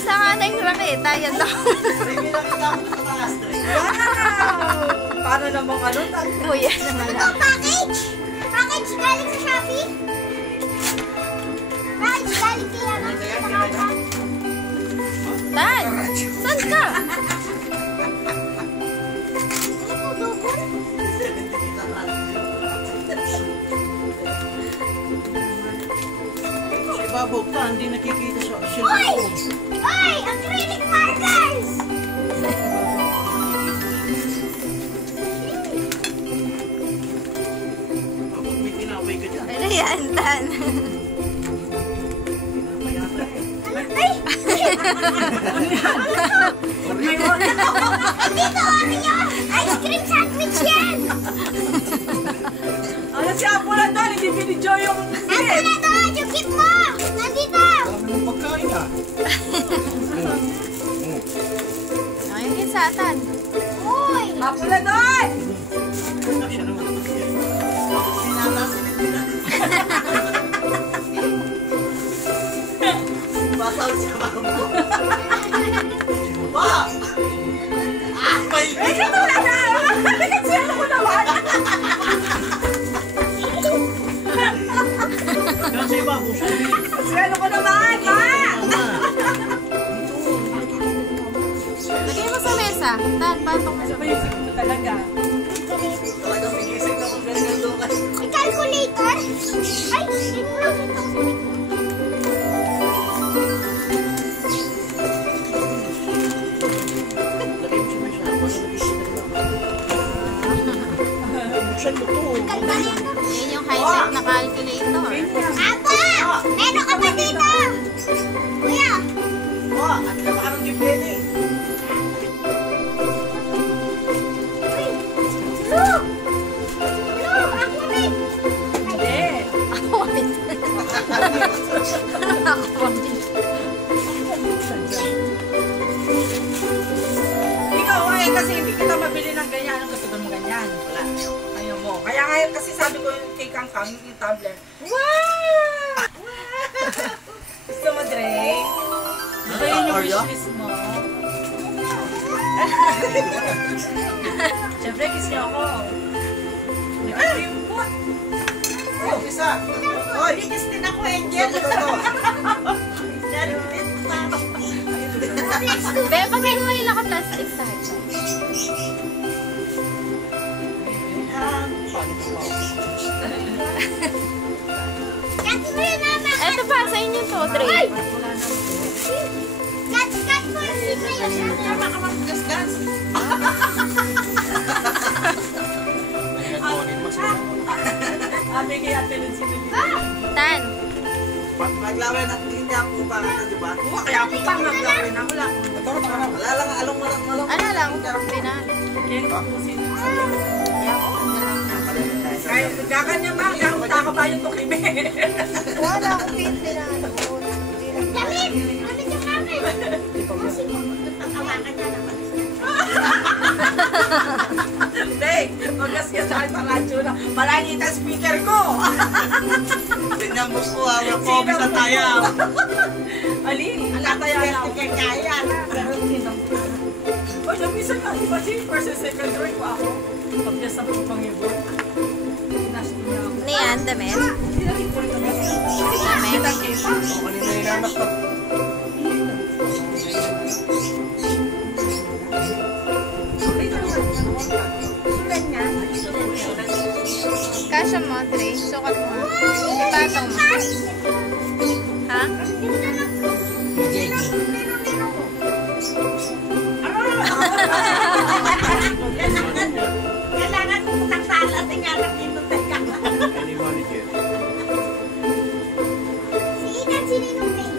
Saan na yung raketa? Yan daw. Paano namang ano? Kuya naman. Ito, package! Package galing sa Shopee. Package galing kaya ng Takasan. Tan! Saan ka? Ito, double. Si Babog pa, hindi nakikita siya. Oy! Oy! Acrylic markers! Babog, may tinapay ka dyan. Ano yan, Tan? Ay! Dito, ano yun? Ice cream sandwich yan! Ano si Apo na doon? Hindi binidyo yung... Ako na doon! Yung gift mo! Nandito! Dami mong pagkain ah. Ayun yung sa Tan. Uy! Apo na doon! Siya naman. Basaw siya mamo. Ba! May... Eh, ito na na! Nagsiyan ko naman! Yan si Babog. Nagsiyan ko naman, ma! Lagay mo sa mesa. Tan, patong mo sa Sabay isip mo talaga. Talagang pigising na kung ganyan doon. May calculator? Ay! Hindi mo lang ito. Lagay mo siya may buksan mo to. Calculator? Yan yung high-tech na calculator. Apo! Meron ka pa dito! Kuya! Wah, at napakarang gipeni. Blue! Blue! Aquaman! Hindi. Aquaman. Aquaman. Ikaw ay kasi hindi kita mabili ng ganyan. Anong gusto mo ganyan? Wala. Ayaw mo. Kaya ngayon kasi sabi ko yung kay Kang Kang, yung tumbler. Wow! Gusto mo, Dre? Ito yun yung wishlist mo. Siyempre, kiss niyo ako. Ay! Oh, isa. Oy, Kiss din ako, Angel. Angel. Be, pagkain mo yung naka-plastic sa akin. Cut mo yun, mama! Eto pa, sa inyo to, Dre. Cut mo yun! Tama ka mag-gas-gas. Abi kay Ate Lucy Tan. Maglawin at hindi ako pa ka, di ba? Oo, kaya ako pa maglawin ako lang. Wala lang, along malong. Ano lang, pinan. Kaya kung sino sa Yan. Kaya gaganyan ba? Kaya kung takabayan to kibe. Wala akong pinan. Damit! Damit yung mama! Kasi mo, tatawakan niya naman. Hey, magasgas sa akin sa radyo na. Malangit ang speaker ko. Tinyambos ko, ang COVID na tayo. Alin? Ala tayo na. Kaya. O, nabisa nga. Iba si first and second row ko ako. Pagkas na po pang ibo. Nash niya ako. Ano yan, damit? Sinagin ko rin kami. Damit? Kanina inanak ko. Kasha mo, Dre. Sukat mo. Ipatong mo. Ha? Kailangan kong nagsalat nga lang dito. Any manager. Si Ikan, si Ninong May.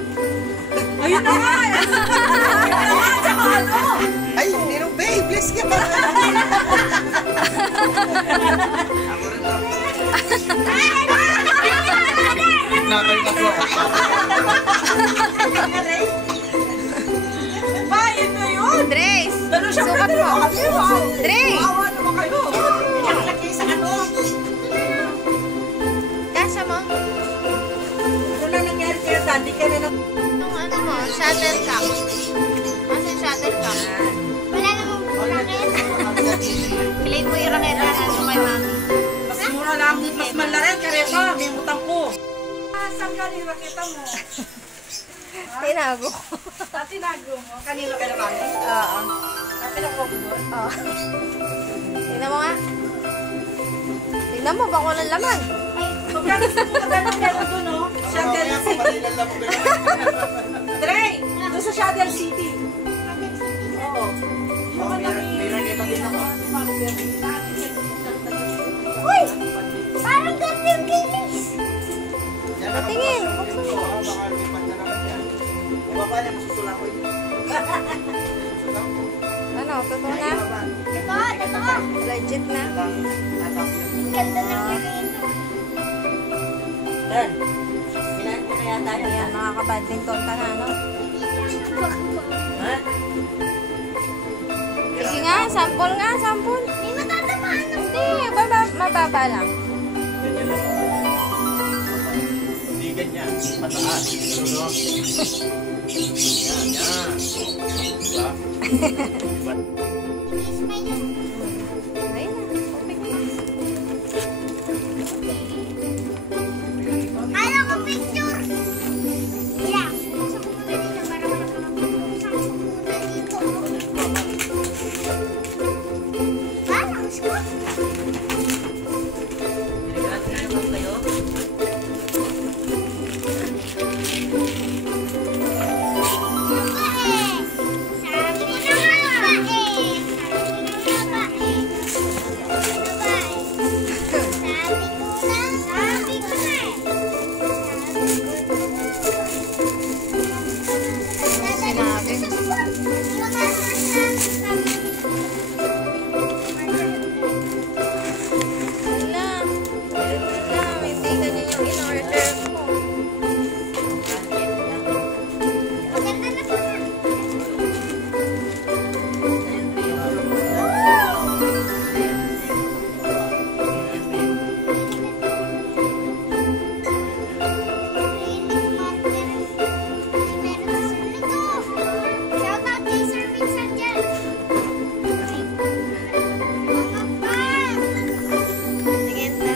Ayun na nga! Tsaka ano? Ay, Ninong Babe, bless ka ba? Ako rin ako. Nakalimutan ko. Ba, ito yun! Dre, Ganun siya sukat pwede mo. ako. isa, di ka na na... Itong ano mo, shuttlecock. Ano yung shuttlecock? Wala namang racket. Play mo yung raketa na ano kay mami. Mas mura lang, mas malaran ka rin pa, may utang ko. Saan ka nila kita mo? Tinago ko. Tinago mo? Kanino ka naman? Oo. Pinakog mo? Oo. Tingnan mo nga. Tingnan mo, baka walang laman. Magkano sa mga gano'n doon, no? Shuttle City. Dre! Doon sa Shuttle City. Oo. Uy! Parang ganito yung kinis. Patingin. Baba niya, masusula ko yun. Ano, totoo na? Totoo. Legit na. Ganda ng ganito. Ayan, nakaka-badminton ka na, no? Sige nga, sample nga, sample. May matatamaan ng Hindi, mababa lang. Hindi ganyan, mataas. Ano? Yan. Diba? Ayun na, perfect na. Ano ko picture? Yeah. Gusto ko muna dito para wala ka mapipusang ko muna dito. Parang squat. Sinabi. Wala. Wala, hindi ganyan yung in-order mo. Tingin na.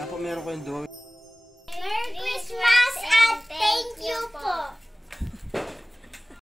Ako meron ko yung duwag. Merry Christmas and thank you po.